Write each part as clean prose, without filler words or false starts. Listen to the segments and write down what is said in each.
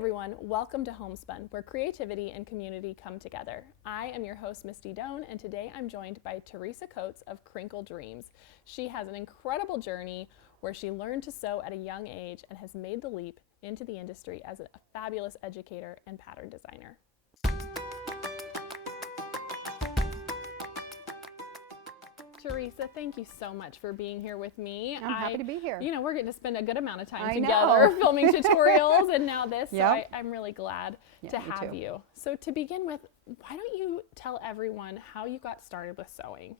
everyone, welcome to Homespun, where creativity and community come together. I am your host, Misty Doan, and today I'm joined by Teresa of Crinkle Dreams. She has an incredible journey where she learned to sew at a young age and has made the leap into the industry as a fabulous educator and pattern designer. Teresa, thank you so much for being here with me. I'm happy to be here. You know, we're getting to spend a good amount of time together filming tutorials and now this, so I'm really glad to have you. So to begin with, why don't you tell everyone how you got started with sewing?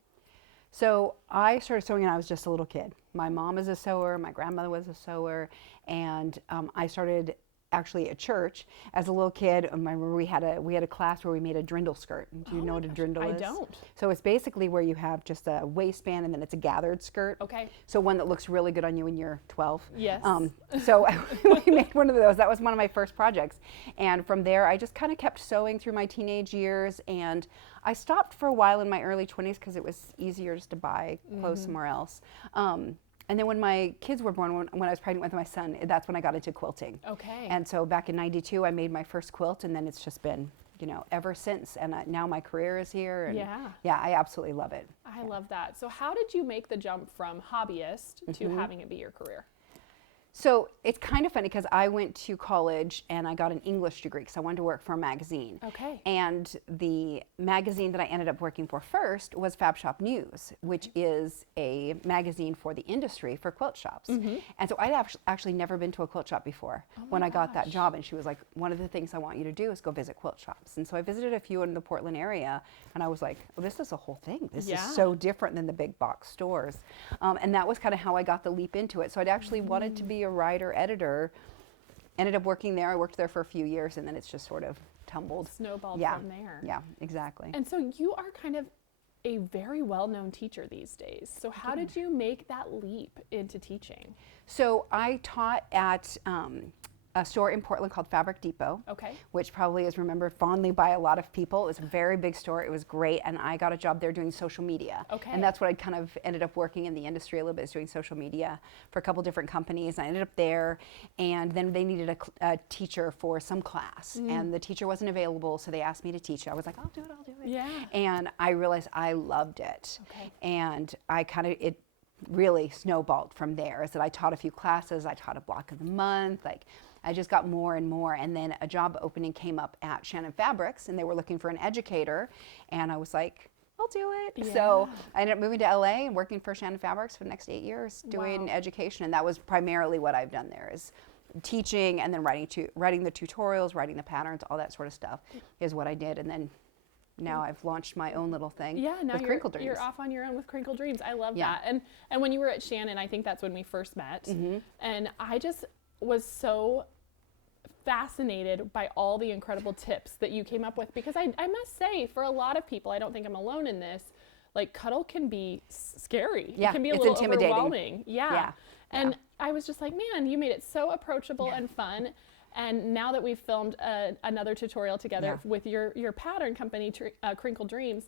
So I started sewing when I was just a little kid. My mom is a sewer, my grandmother was a sewer, and I started actually at church as a little kid. I remember we had a class where we made a drindle skirt. Do you know what a drindle is? I don't. So it's basically where you have just a waistband and then it's a gathered skirt. Okay. So one that looks really good on you when you're 12. Yes. So we made one of those. That was one of my first projects. And from there, I just kind of kept sewing through my teenage years. And I stopped for a while in my early 20s because it was easier just to buy clothes somewhere else. And then when my kids were born, when I was pregnant with my son, that's when I got into quilting. Okay. And so back in '92, I made my first quilt, and then it's just been, you know, ever since. And now my career is here. And yeah, I absolutely love it. I love that. So how did you make the jump from hobbyist to having it be your career? So it's kind of funny because I went to college and I got an English degree because I wanted to work for a magazine. Okay. And the magazine that I ended up working for first was Fab Shop News, which is a magazine for the industry for quilt shops. And so I'd actually never been to a quilt shop before when I got that job. And she was like, one of the things I want you to do is go visit quilt shops. And so I visited a few in the Portland area and I was like, oh, this is a whole thing. This is so different than the big box stores. And that was kind of how I got the leap into it. So I'd actually wanted to be a writer, editor, ended up working there. I worked there for a few years and then it's just sort of tumbled. Snowballed from there. Yeah, exactly. And so you are kind of a very well-known teacher these days. So how did you make that leap into teaching? So I taught at a store in Portland called Fabric Depot, which probably is remembered fondly by a lot of people. It was a very big store. It was great. And I got a job there doing social media. And that's what I kind of ended up working in the industry a little bit, is doing social media for a couple different companies. I ended up there, and then they needed a teacher for some class. And the teacher wasn't available, so they asked me to teach. I was like, I'll do it. Yeah. And I realized I loved it. And I kind of, it really snowballed from there. Is that I taught a few classes. I taught a block of the month. Like, I just got more and more, and then a job opening came up at Shannon Fabrics, and they were looking for an educator, and I was like, I'll do it. So I ended up moving to LA and working for Shannon Fabrics for the next 8 years doing education, and that was primarily what I've done there, is teaching and then writing the tutorials, writing the patterns, all that sort of stuff is what I did. And then now I've launched my own little thing with Crinkle Dreams. You're off on your own with Crinkle Dreams. I love that. And when you were at Shannon, I think that's when we first met, and I just was so fascinated by all the incredible tips that you came up with, because I must say, for a lot of people, I don't think I'm alone in this, like cuddle can be scary. It can be a little overwhelming. And I was just like, man, you made it so approachable and fun. And now that we've filmed another tutorial together with your pattern company, Crinkle Dreams,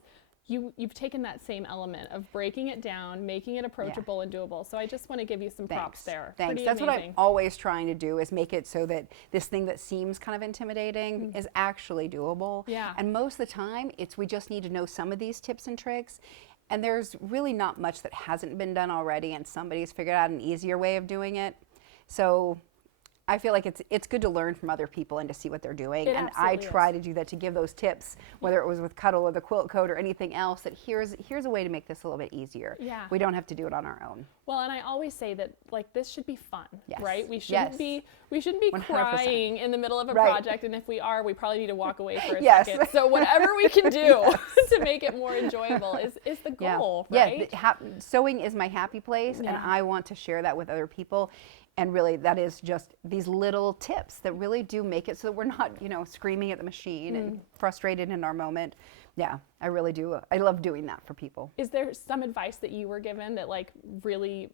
you've taken that same element of breaking it down, making it approachable and doable. So I just want to give you some props there. Thanks. That's what I'm always trying to do, is make it so that this thing that seems kind of intimidating is actually doable. And most of the time, we just need to know some of these tips and tricks. And there's really not much that hasn't been done already, and somebody's figured out an easier way of doing it. So I feel like it's good to learn from other people and to see what they're doing. And I try to do that, to give those tips, whether it was with Cuddle or the Quilt Code or anything else, that here's a way to make this a little bit easier. We don't have to do it on our own. Well, and I always say that, like, this should be fun, right? We shouldn't be 100%. Crying in the middle of a project, and if we are, we probably need to walk away for a second. So whatever we can do to make it more enjoyable is the goal, right? Sewing is my happy place, and I want to share that with other people. And really, that is just these little tips that really do make it so that we're not, screaming at the machine and frustrated in our moment. Yeah, I really do. I love doing that for people. Is there some advice that you were given that, like, really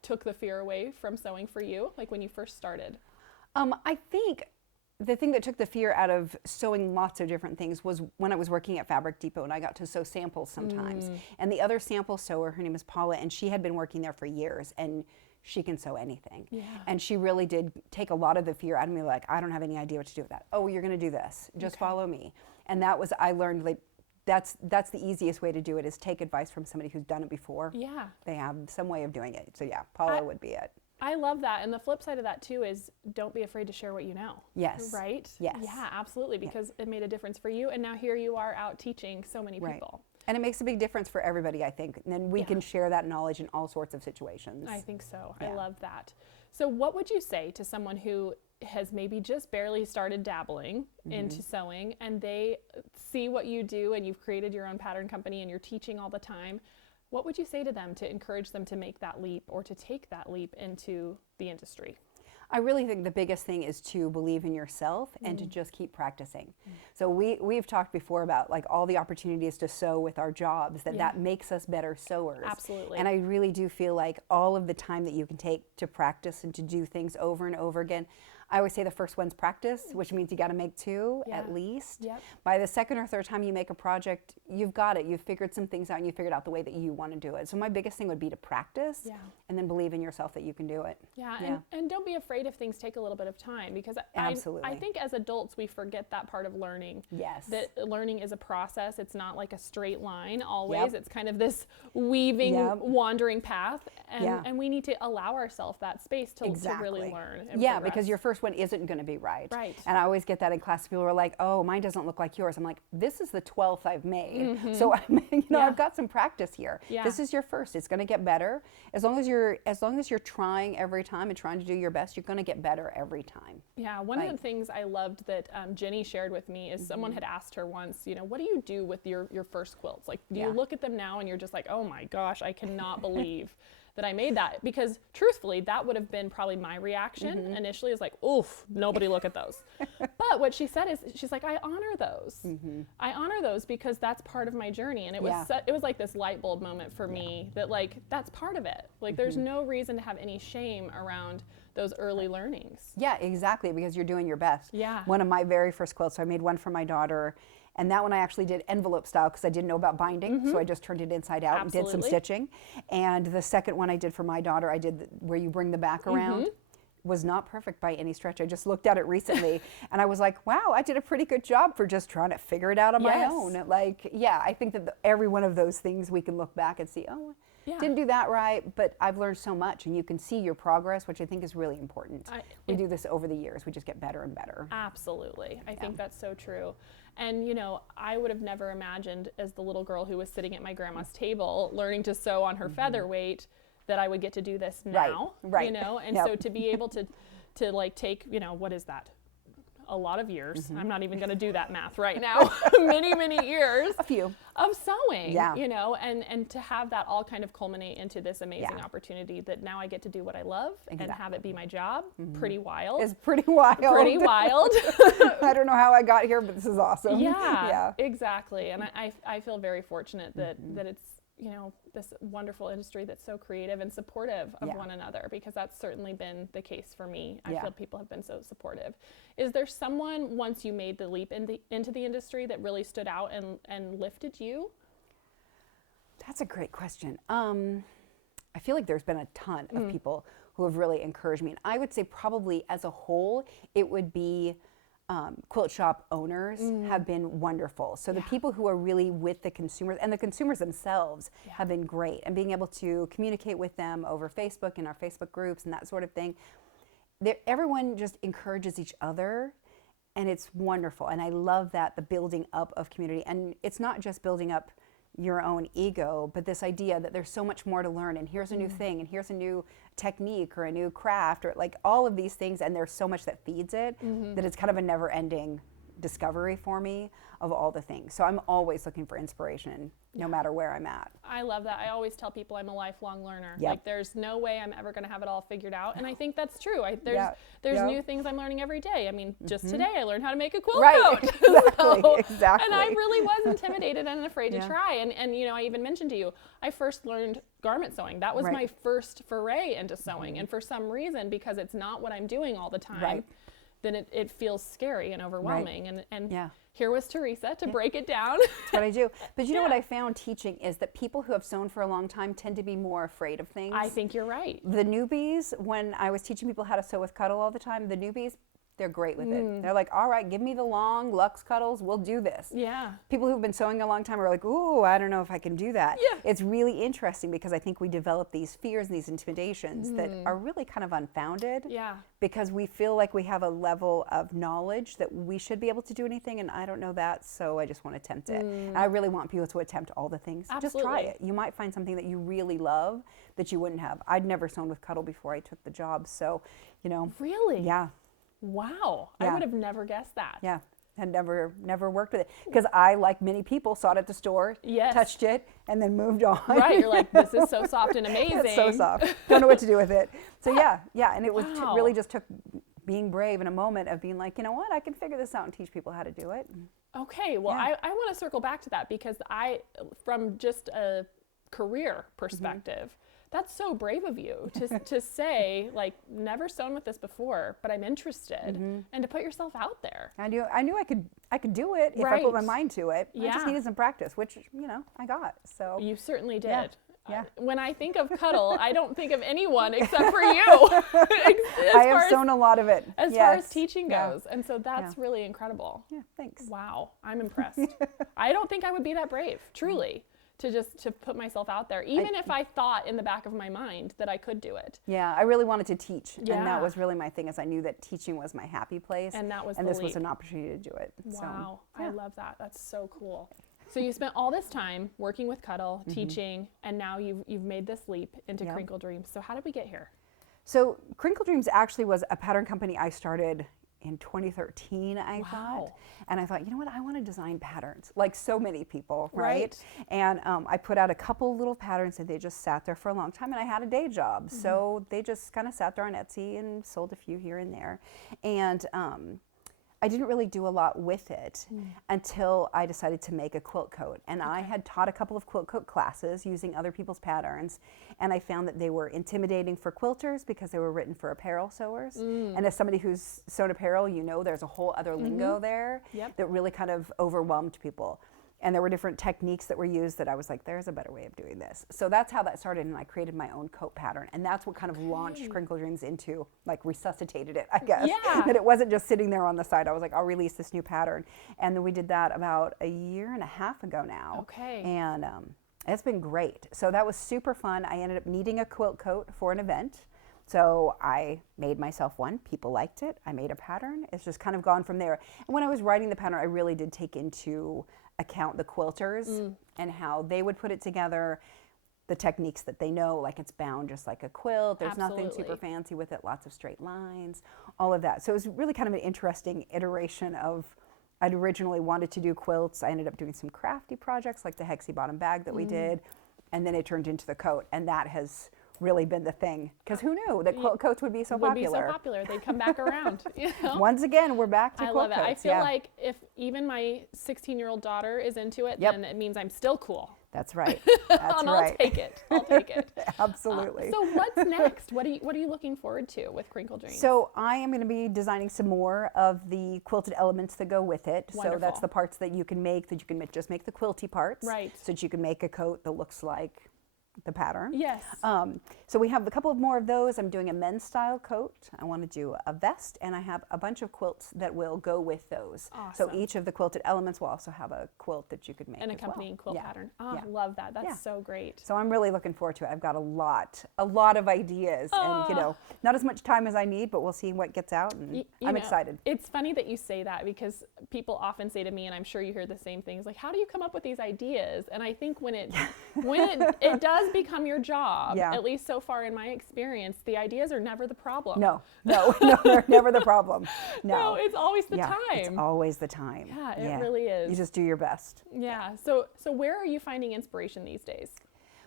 took the fear away from sewing for you, like when you first started? I think the thing that took the fear out of sewing lots of different things was when I was working at Fabric Depot and I got to sew samples sometimes. And the other sample sewer, her name is Paula, and she had been working there for years, and she can sew anything. Yeah. And she really did take a lot of the fear out of me, like, I don't have any idea what to do with that. Oh, you're going to do this. Just follow me. And that was, I learned, like, that's the easiest way to do it, is take advice from somebody who's done it before. Yeah. They have some way of doing it. So yeah, Paula would be it. I love that. And the flip side of that too is don't be afraid to share what you know. Yes. Right? Yes. Yeah, absolutely. Because it made a difference for you. And now here you are out teaching so many people. And it makes a big difference for everybody, I think. And then we can share that knowledge in all sorts of situations. I think so. Yeah. I love that. So what would you say to someone who has maybe just barely started dabbling into sewing, and they see what you do and you've created your own pattern company and you're teaching all the time? What would you say to them to encourage them to make that leap or to take that leap into the industry? I really think the biggest thing is to believe in yourself and to just keep practicing. So we've talked before about like all the opportunities to sew with our jobs, that makes us better sewers. Absolutely. And I really do feel like all of the time that you can take to practice and to do things over and over again. I always say the first one's practice, which means you got to make two at least. Yep. By the second or third time you make a project, you've got it. You've figured some things out and you figured out the way that you want to do it. So my biggest thing would be to practice and then believe in yourself that you can do it. Yeah. And don't be afraid if things take a little bit of time, because Absolutely. I think as adults we forget that part of learning. Yes. That learning is a process. It's not like a straight line always. It's kind of this weaving, wandering path. And we need to allow ourselves that space to really learn. And progress. Because your first one isn't going to be right. Right. And I always get that in class. People are like, "Oh, mine doesn't look like yours." I'm like, "This is the 12th I've made, so I've got some practice here. Yeah. This is your first. It's going to get better as long as you're trying every time and trying to do your best. You're going to get better every time." Yeah. One of the things I loved that Jenny shared with me is someone had asked her once, what do you do with your first quilts? Like, do you look at them now and you're just like, "Oh my gosh, I cannot believe that I made that," because truthfully, that would have been probably my reaction initially, is like, "Oof, nobody look at those." But what she said is, she's like, "I honor those. I honor those because that's part of my journey." And it was it was like this light bulb moment for me that like that's part of it. Like there's no reason to have any shame around those early learnings. Yeah, exactly, because you're doing your best. Yeah. One of my very first quilts, I made one for my daughter. And that one I actually did envelope style because I didn't know about binding, so I just turned it inside out and did some stitching. And the second one I did for my daughter, I did where you bring the back around. Was not perfect by any stretch. I just looked at it recently and I was like, wow, I did a pretty good job for just trying to figure it out on my own. Like, I think that every one of those things we can look back and see, oh, didn't do that right, but I've learned so much, and you can see your progress, which I think is really important. We do this over the years. We just get better and better. Absolutely. I think that's so true. And, I would have never imagined, as the little girl who was sitting at my grandma's table learning to sew on her featherweight, that I would get to do this now. Right. And so to be able to like take, what is that? A lot of years. I'm not even going to do that math right now. many years. A few. Of sewing. Yeah. And to have that all kind of culminate into this amazing opportunity that now I get to do what I love and have it be my job. Pretty wild. It's pretty wild. Pretty wild. I don't know how I got here, but this is awesome. Yeah. Exactly. And I feel very fortunate that it's, this wonderful industry that's so creative and supportive of one another, because that's certainly been the case for me. I feel people have been so supportive. Is there someone, once you made the leap into the industry, that really stood out and lifted you? That's a great question. I feel like there's been a ton of people who have really encouraged me. And I would say probably as a whole, it would be quilt shop owners have been wonderful. So the people who are really with the consumers, and the consumers themselves have been great. And being able to communicate with them over Facebook and our Facebook groups and that sort of thing, everyone just encourages each other. And it's wonderful. And I love that, the building up of community. And it's not just building up your own ego, but this idea that there's so much more to learn, and here's a new thing, and here's a new technique or a new craft, or like all of these things, and there's so much that feeds it that it's kind of a never-ending discovery for me of all the things. So I'm always looking for inspiration no matter where I'm at. I love that. I always tell people I'm a lifelong learner. Yep. Like there's no way I'm ever going to have it all figured out, and I think that's true. There's new things I'm learning every day. I mean, just today I learned how to make a quilt coat. Exactly. And I really was intimidated and afraid to try. And I even mentioned to you, I first learned garment sewing. That was my first foray into sewing. And for some reason, because it's not what I'm doing all the time, then it feels scary and overwhelming. And Yeah. here was Teresa to break it down. That's what I do. But you know what I found teaching is that people who have sewn for a long time tend to be more afraid of things. I think you're right. The newbies, when I was teaching people how to sew with Cuddle all the time, the newbies, they're great with it. They're like, all right, give me the long Lux Cuddles, we'll do this. Yeah. People who've been sewing a long time are like, ooh, I don't know if I can do that. Yeah. It's really interesting because I think we develop these fears and these intimidations that are really kind of unfounded. Yeah. Because we feel like we have a level of knowledge that we should be able to do anything, and I don't know that, so I just want to attempt it. And I really want people to attempt all the things. Absolutely. Just try it. You might find something that you really love that you wouldn't have. I'd never sewn with Cuddle before I took the job, so, you know. Really? Yeah. Wow. Yeah. I would have never guessed that. Yeah. Had never worked with it. Because I, like many people, saw it at the store, Yes. touched it, and then moved on. Right. You're like, this is so soft and amazing. It's so soft. Don't know what to do with it. So yeah. And it was Wow. really just took being brave in a moment of being like, you know what, I can figure this out and teach people how to do it. Okay. Well, Yeah. I want to circle back to that because from just a career perspective, that's so brave of you to say, like, never sewn with this before, but I'm interested, and to put yourself out there. I knew I could do it if I put my mind to it. I Yeah. just needed some practice, which, you know, I got. So You certainly did. Yeah. Yeah. When I think of Cuddle, I don't think of anyone except for you. I have sewn a lot of it. As far as teaching goes. And so that's really incredible. Yeah, thanks. Wow, I'm impressed. I don't think I would be that brave, truly, to put myself out there, even if I thought in the back of my mind that I could do it. Yeah, I really wanted to teach, and Yeah. that was really my thing. Is I knew that teaching was my happy place, And that was and the this was leap. an opportunity to do it. Wow, So, I love that. That's so cool. So you spent all this time working with Cuddle, teaching, and now you've made this leap into Yep. Crinkle Dreams. So how did we get here? So Crinkle Dreams actually was a pattern company I started in 2013, I thought. Wow. And I thought, you know what, I want to design patterns, like so many people, right? Right. And I put out a couple little patterns and they just sat there for a long time, and I had a day job. So they just kind of sat there on Etsy and sold a few here and there. And I didn't really do a lot with it until I decided to make a quilt coat. And I had taught a couple of quilt coat classes using other people's patterns, and I found that they were intimidating for quilters because they were written for apparel sewers. And as somebody who's sewn apparel, you know there's a whole other lingo there Yep. that really kind of overwhelmed people. And there were different techniques that were used that I was like, there's a better way of doing this. So that's how that started, and I created my own coat pattern. And that's what kind of launched Crinkle Dreams into, like, resuscitated it, I guess. Yeah. That it wasn't just sitting there on the side. I was like, I'll release this new pattern. And then we did that about a year and a half ago now. Okay. And it's been great. So that was super fun. I ended up needing a quilt coat for an event. So I made myself one. People liked it. I made a pattern. It's just kind of gone from there. And when I was writing the pattern, I really did take into account the quilters and how they would put it together, the techniques that they know, like it's bound just like a quilt. There's nothing super Absolutely. fancy with it, lots of straight lines, all of that. So it was really kind of an interesting iteration of, I'd originally wanted to do quilts. I ended up doing some crafty projects like the hexie bottom bag that we did, and then it turned into the coat, and that has really been the thing. Because who knew that quilt coats would be so popular? Would be so popular. They'd come back around. You know? Once again, we're back to I quilt love it. I coats. feel Yeah. like if even my 16-year-old daughter is into it, Yep. then it means I'm still cool. That's right. That's And right. I'll take it. I'll take it. Absolutely. So what's next? What are you looking forward to with Crinkle Dreams? So I am going to be designing some more of the quilted elements that go with it. So that's Wonderful. the parts that you can make, that you can just make the quilty parts. Right. So that you can make a coat that looks like the pattern. Yes. So we have a couple of more of those. I'm doing a men's style coat. I want to do a vest, and I have a bunch of quilts that will go with those. So Awesome. each of the quilted elements will also have a quilt that you could make An as well. accompanying quilt Yeah. pattern. Oh, Yeah. I love that. That's Yeah. so great. So I'm really looking forward to it. I've got a lot of ideas, and you know, not as much time as I need, but we'll see what gets out, and You I'm know, excited. It's funny that you say that because people often say to me, and I'm sure you hear the same things, like, how do you come up with these ideas? And I think when it does become your job, Yeah. at least so far in my experience, the ideas are never the problem. No, they're never the problem. No, it's always the yeah, time. It's always the time. Yeah, it really is. You just do your best. Yeah. So where are you finding inspiration these days?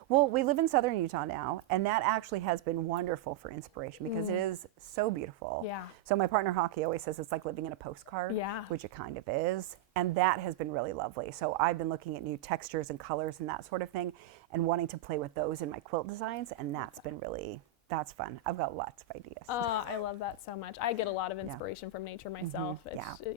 Well, we live in southern Utah now, and that actually has been wonderful for inspiration because it is so beautiful. Yeah. So my partner Hockey always says it's like living in a postcard, Yeah. which it kind of is, and that has been really lovely. So I've been looking at new textures and colors and that sort of thing, and wanting to play with those in my quilt designs, and that's been really that's fun. I've got lots of ideas. Oh, I love that so much. I get a lot of inspiration from nature myself.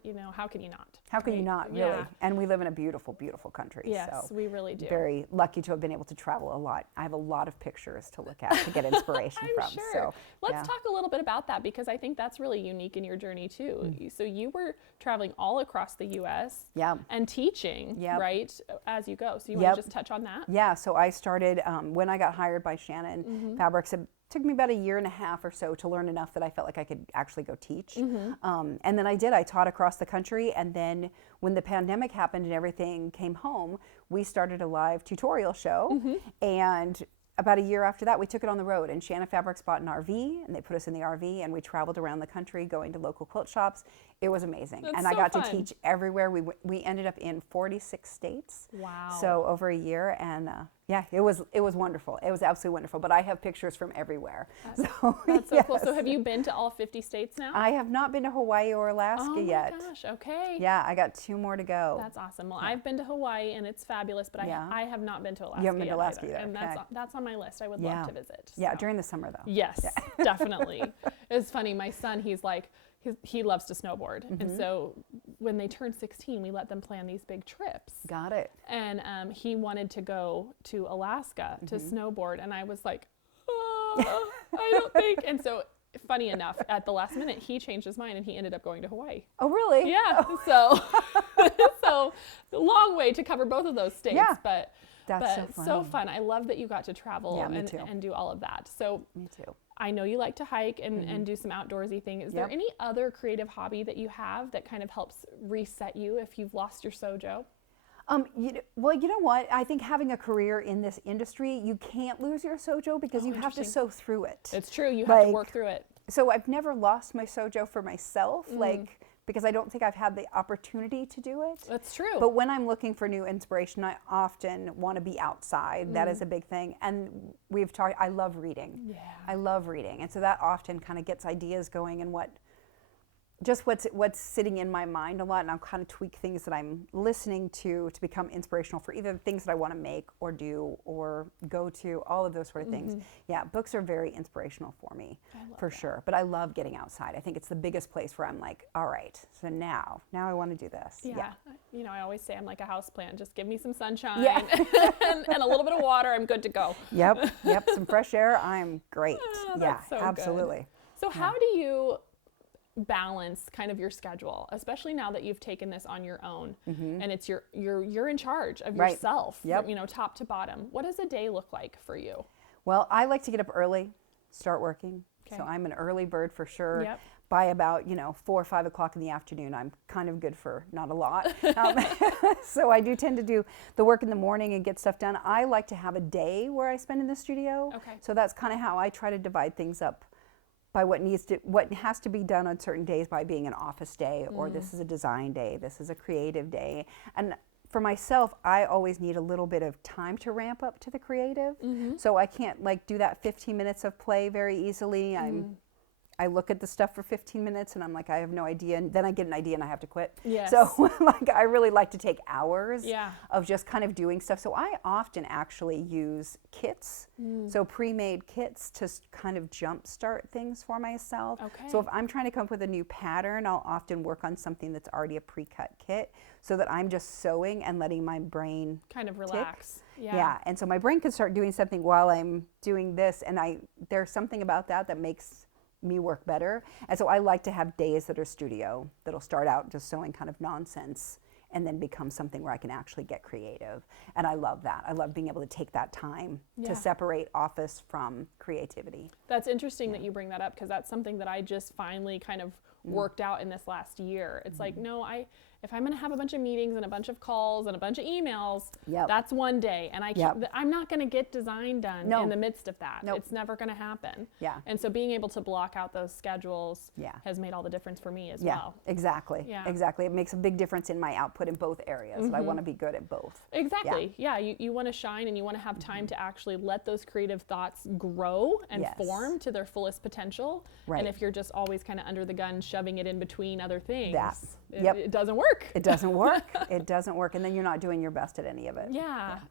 You know, how can you not? How can you not, really? Yeah. And we live in a beautiful, beautiful country. Yes, so we really do. Very lucky to have been able to travel a lot. I have a lot of pictures to look at to get inspiration from. Sure. So let's talk a little bit about that, because I think that's really unique in your journey too. So you were traveling all across the U.S. and teaching, right, as you go. So you want to just touch on that? Yeah. So I started when I got hired by Shannon Fabrics. It took me about 1.5 years or so to learn enough that I felt like I could actually go teach. And then I did. I taught across the country. And then when the pandemic happened and everything came home, we started a live tutorial show. And about 1 year after that, we took it on the road. And Shannon Fabrics bought an RV, and they put us in the RV, and we traveled around the country going to local quilt shops. It was amazing. That's and so I got fun. to teach everywhere. We ended up in 46 states. Wow. So over 1 year. And yeah, it was wonderful. It was absolutely wonderful. But I have pictures from everywhere. That's so cool. So have you been to all 50 states now? I have not been to Hawaii or Alaska yet. Oh my gosh, okay. Yeah, I got 2 more to go. That's awesome. Well, I've been to Hawaii and it's fabulous, but I have not been to Alaska. You haven't been to Alaska either. And that's on my list. I would love to visit. Yeah, during the summer though. Yes, definitely. It's funny. My son, he's like, he loves to snowboard. And so when they turn 16, we let them plan these big trips. Got it. And he wanted to go to Alaska to snowboard. And I was like, oh, I don't think. And so funny enough, at the last minute, he changed his mind and he ended up going to Hawaii. Oh, really? Yeah. So, so long way to cover both of those states. Yeah. But That's so fun. I love that you got to travel and do all of that. So me too. I know you like to hike and do some outdoorsy thing. Is there any other creative hobby that you have that kind of helps reset you if you've lost your sojo? Well, you know what? I think having a career in this industry, you can't lose your sojo because you have to sew through it. It's true. You have to work through it. So I've never lost my sojo for myself, because I don't think I've had the opportunity to do it. That's true. But when I'm looking for new inspiration, I often want to be outside. That is a big thing. And we've talked, I love reading. Yeah. I love reading. And so that often kind of gets ideas going and what's sitting in my mind a lot, and I'll kind of tweak things that I'm listening to become inspirational for either things that I want to make or do or go to, all of those sort of things. Yeah, books are very inspirational for me, for sure. But I love getting outside. I think it's the biggest place where I'm like, all right, so now I want to do this. Yeah. You know, I always say I'm like a house plant. Just give me some sunshine and a little bit of water. I'm good to go. Yep. Some fresh air. I'm great. That's so absolutely. Good. So how do you balance kind of your schedule, especially now that you've taken this on your own and it's you're in charge of yourself, you know, top to bottom? What does a day look like for you? Well, I like to get up early, start working. So I'm an early bird for sure. By about 4 or 5 o'clock in the afternoon, I'm kind of good for not a lot. So I do tend to do the work in the morning and get stuff done. I like to have a day where I spend in the studio. So that's kind of how I try to divide things up by what has to be done on certain days, by being an office day, or this is a design day, this is a creative day. And for myself, I always need a little bit of time to ramp up to the creative. So I can't do that 15 minutes of play very easily. I look at the stuff for 15 minutes and I'm like, I have no idea. And then I get an idea and I have to quit. So I really like to take hours of just kind of doing stuff. So I often actually use kits, so pre-made kits to kind of jumpstart things for myself. So if I'm trying to come up with a new pattern, I'll often work on something that's already a pre-cut kit so that I'm just sewing and letting my brain kind of relax. Yeah, and so my brain can start doing something while I'm doing this. And there's something about that makes me work better. And so I like to have days that are studio, that'll start out just sewing kind of nonsense and then become something where I can actually get creative. And I love that. I love being able to take that time to separate office from creativity. That's interesting that you bring that up, because that's something that I just finally kind of worked out in this last year. It's like, no, if I'm going to have a bunch of meetings and a bunch of calls and a bunch of emails, that's one day. And I'm not going to get design done in the midst of that. It's never going to happen. And so being able to block out those schedules has made all the difference for me as well. Exactly. It makes a big difference in my output in both areas. And I want to be good at both. Exactly. You want to shine and you want to have time to actually let those creative thoughts grow and form to their fullest potential. And if you're just always kind of under the gun, shoving it in between other things, it doesn't work. It doesn't work. It doesn't work. And then you're not doing your best at any of it.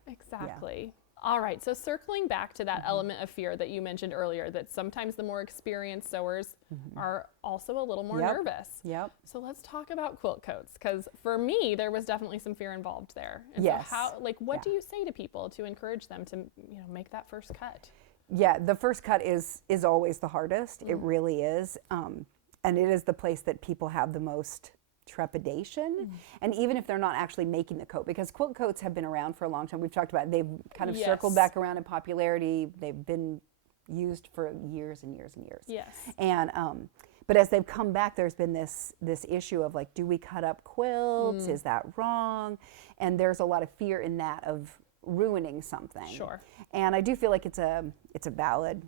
Exactly. All right, so circling back to that element of fear that you mentioned earlier, that sometimes the more experienced sewers are also a little more nervous. Yep. So let's talk about quilt coats, because for me, there was definitely some fear involved there. And Yes. so how, like, what do you say to people to encourage them to, make that first cut? Yeah, the first cut is always the hardest. It really is. And it is the place that people have the most trepidation. And even if they're not actually making the coat, because quilt coats have been around for a long time. We've talked about it. They've kind of circled back around in popularity. They've been used for years and years and years. Yes. And but as they've come back, there's been this issue of like, do we cut up quilts? Is that wrong? And there's a lot of fear in that of ruining something. Sure. And I do feel like it's a valid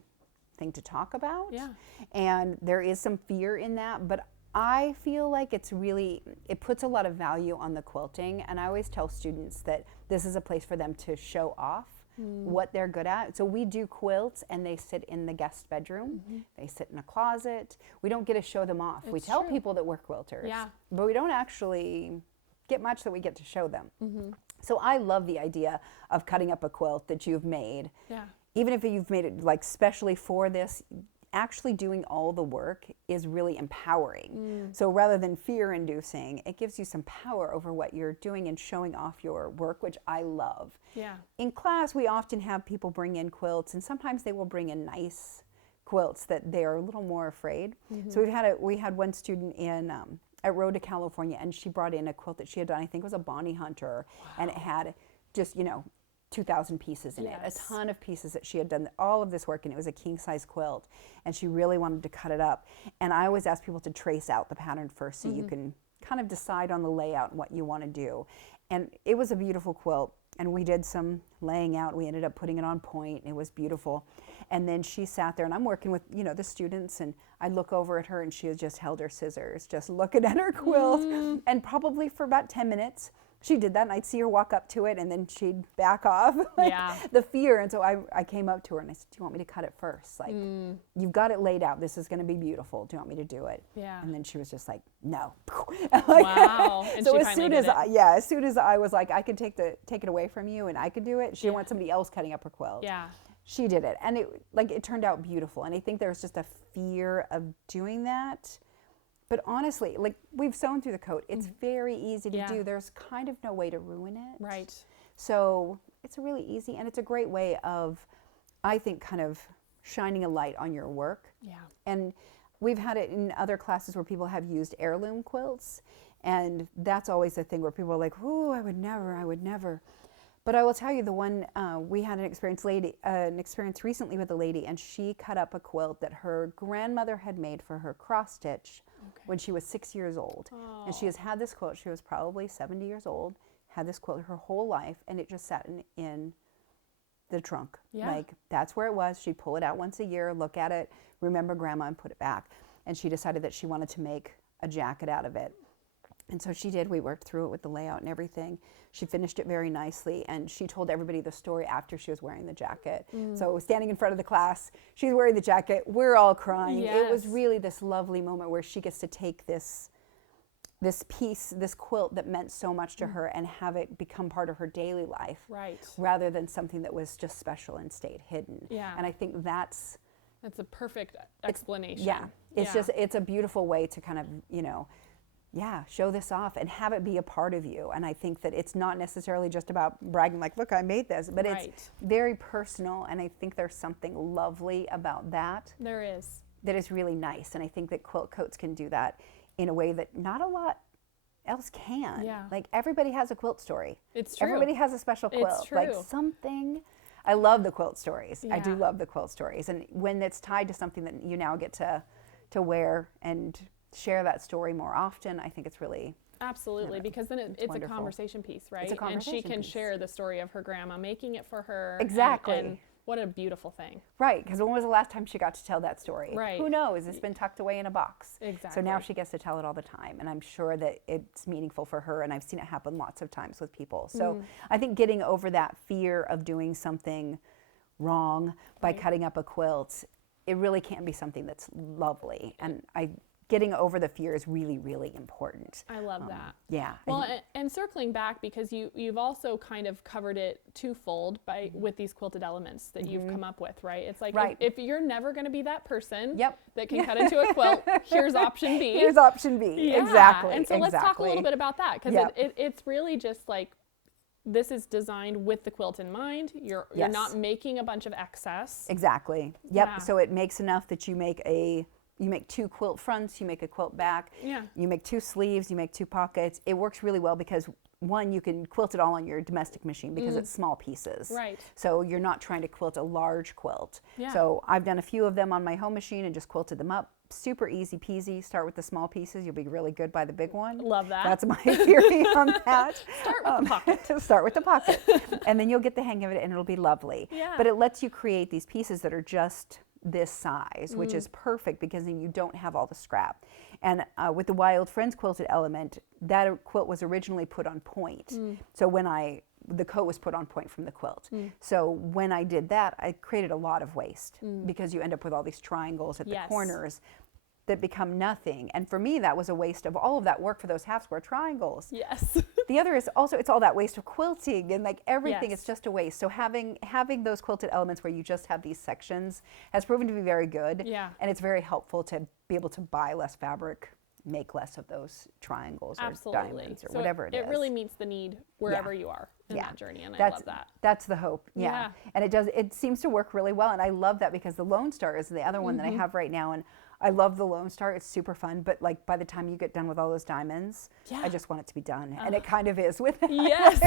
thing to talk about. Yeah. And there is some fear in that, but I feel like it puts a lot of value on the quilting. And I always tell students that this is a place for them to show off what they're good at. So we do quilts and they sit in the guest bedroom. They sit in a closet. We don't get to show them off. We tell people that we're quilters, but we don't actually get much that we get to show them. So I love the idea of cutting up a quilt that you've made. Yeah. Even if you've made it like specially for this, actually doing all the work is really empowering. So rather than fear inducing, it gives you some power over what you're doing and showing off your work, which I love. Yeah. In class, we often have people bring in quilts, and sometimes they will bring in nice quilts that they're a little more afraid. So we had one student in at Road to California, and she brought in a quilt that she had done, I think it was a Bonnie Hunter, and it had just, 2,000 pieces in it, a ton of pieces that she had done all of this work, and it was a king size quilt, and she really wanted to cut it up. And I always ask people to trace out the pattern first so you can kind of decide on the layout and what you want to do. And it was a beautiful quilt, and we did some laying out. We ended up putting it on point, and it was beautiful. And then she sat there, and I'm working with, the students, and I look over at her, and she has just held her scissors, just looking at her quilt, and probably for about 10 minutes, she did that, and I'd see her walk up to it, and then she'd back off, the fear. And so I came up to her, and I said, do you want me to cut it first? Like, you've got it laid out. This is going to be beautiful. Do you want me to do it? Yeah. And then she was just like, no. Wow. And so she as soon as I was like, I could take it away from you, and I could do it, she didn't want somebody else cutting up her quilt. Yeah. She did it, and it turned out beautiful. And I think there's just a fear of doing that. But honestly, like, we've sewn through the coat. It's very easy to do. There's kind of no way to ruin it. Right. So it's really easy, and it's a great way of, I think, kind of shining a light on your work. Yeah. And we've had it in other classes where people have used heirloom quilts, and that's always a thing where people are like, "Ooh, I would never." But I will tell you, the one we had an experience recently with a lady, and she cut up a quilt that her grandmother had made for her cross stitch when she was 6 years old. Oh. And she has had this quilt. She was probably 70 years old, had this quilt her whole life, and it just sat in the trunk. Yeah. Like, that's where it was. She'd pull it out once a year, look at it, remember Grandma, and put it back. And she decided that she wanted to make a jacket out of it. And so she did. We worked through it with the layout and everything. She finished it very nicely, and she told everybody the story after she was wearing the jacket. So standing in front of the class, she's wearing the jacket, we're all crying. Yes. It was really this lovely moment where she gets to take this piece, this quilt that meant so much to her, and have it become part of her daily life. Right. Rather than something that was just special and stayed hidden. Yeah. And I think that's a perfect explanation. It's a beautiful way to kind of, show this off and have it be a part of you. And I think that it's not necessarily just about bragging, like, look, I made this, but it's very personal. And I think there's something lovely about that. There is. That is really nice. And I think that quilt coats can do that in a way that not a lot else can. Yeah. Like, everybody has a quilt story. It's true. Everybody has a special quilt. It's true. Like something. I love the quilt stories. I do Yeah. love the quilt stories. And when it's tied to something that you now get to wear and share that story more often, I think it's really Absolutely, because then it's a wonderful. Conversation piece, right? It's a conversation and she can piece. share the story of her grandma making it for her. Exactly. And what a beautiful thing. Right, because when was the last time she got to tell that story? Right. Who knows? It's been tucked away in a box. Exactly. So now she gets to tell it all the time, and I'm sure that it's meaningful for her, and I've seen it happen lots of times with people. So I think getting over that fear of doing something wrong by cutting up a quilt, it really can be something that's lovely. And I getting over the fear is really, really important. I love that. Yeah. Well, and circling back, because you've also kind of covered it twofold with these quilted elements that you've come up with, right? It's like if you're never going to be that person that can cut into a quilt, here's option B. Here's option B. Yeah. Exactly. And so let's talk a little bit about that, because it's really just like, this is designed with the quilt in mind. You're not making a bunch of excess. Exactly. Yep. Yeah. So it makes enough that you make 2 quilt fronts, you make a quilt back, you make 2 sleeves, you make 2 pockets. It works really well because, one, you can quilt it all on your domestic machine because it's small pieces. Right. So you're not trying to quilt a large quilt. Yeah. So I've done a few of them on my home machine and just quilted them up. Super easy peasy. Start with the small pieces. You'll be really good by the big one. Love that. That's my theory on that. Start with the pocket. Start with the pocket. And then you'll get the hang of it and it'll be lovely. Yeah. But it lets you create these pieces that are just this size, which is perfect because then you don't have all the scrap. And with the Wild Friends quilted element, that quilt was originally put on point. So when the coat was put on point from the quilt. So when I did that, I created a lot of waste because you end up with all these triangles at the corners that become nothing. And for me, that was a waste of all of that work for those half square triangles. Yes. The other is also, it's all that waste of quilting and like everything. It's just a waste. So having those quilted elements where you just have these sections has proven to be very good. Yeah. And it's very helpful to be able to buy less fabric, make less of those triangles or diamonds or whatever it is. It really meets the need wherever you are in that journey, and I love that. That's the hope, And it seems to work really well, and I love that because the Lone Star is the other one that I have right now, and I love the Lone Star. It's super fun, but like by the time you get done with all those diamonds, I just want it to be done, and it kind of is with that. Yes.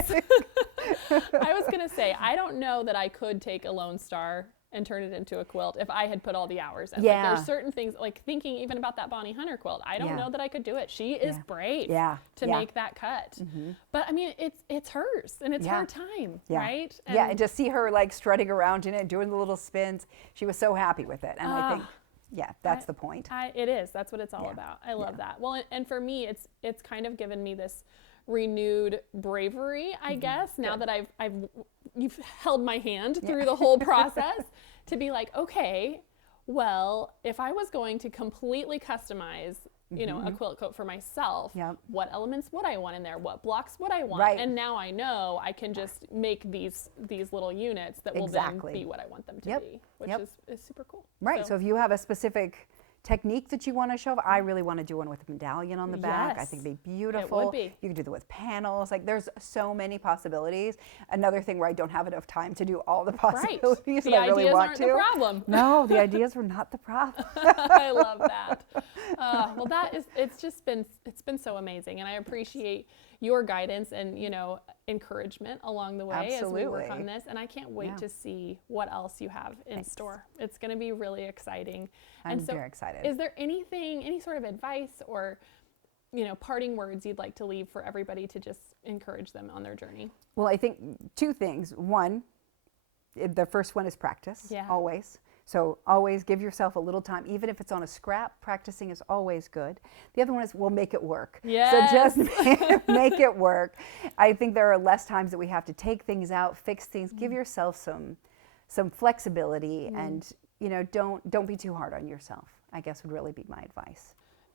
I was gonna say, I don't know that I could take a Lone Star and turn it into a quilt if I had put all the hours in. Like, there's certain things, like thinking even about that Bonnie Hunter quilt, I don't know that I could do it. She is brave to make that cut. But I mean, it's hers, and it's her time, right? And just see her like strutting around in it, doing the little spins. She was so happy with it, and I think, that's the point. It is. That's what it's all about. I love that. Well, and for me, it's kind of given me this renewed bravery, I guess, now that you've held my hand through the whole process, to be like, okay, well, if I was going to completely customize, you know, a quilt coat for myself, what elements would I want in there? What blocks would I want? And now I know I can just make these little units that will then be what I want them to be, which is super cool. Right. So if you have a specific technique that you want to show, I really want to do one with a medallion on the back. I think it'd be beautiful. It would be. You could do that with panels. Like, there's so many possibilities. Another thing where I don't have enough time to do all the possibilities that I really want to. The ideas aren't the problem. No, the ideas were not the problem. I love that. Well, it's been so amazing, and I appreciate your guidance and, you know, encouragement along the way as we work on this. And I can't wait to see what else you have in store. It's going to be really exciting. I'm very excited. Is there any sort of advice or, you know, parting words you'd like to leave for everybody to just encourage them on their journey? Well, I think 2 things. One, the first one is practice, always. So always give yourself a little time, even if it's on a scrap. Practicing is always good. The other one is, we'll make it work. Yes. So just make it work. I think there are less times that we have to take things out, fix things. Give yourself some flexibility, and, you know, don't be too hard on yourself, I guess, would really be my advice.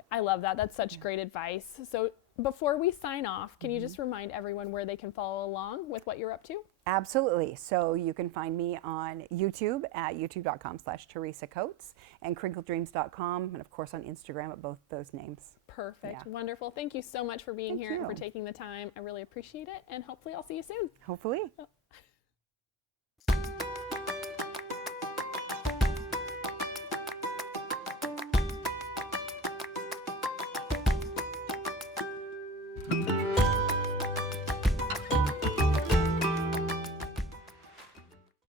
I love that. That's such great advice. So before we sign off, can you just remind everyone where they can follow along with what you're up to? Absolutely. So you can find me on YouTube at youtube.com/Teresa Coates, and crinkledreams.com, and of course on Instagram at both those names. Perfect. Wonderful. Thank you so much for being here and for taking the time. I really appreciate it, and hopefully I'll see you soon. Hopefully.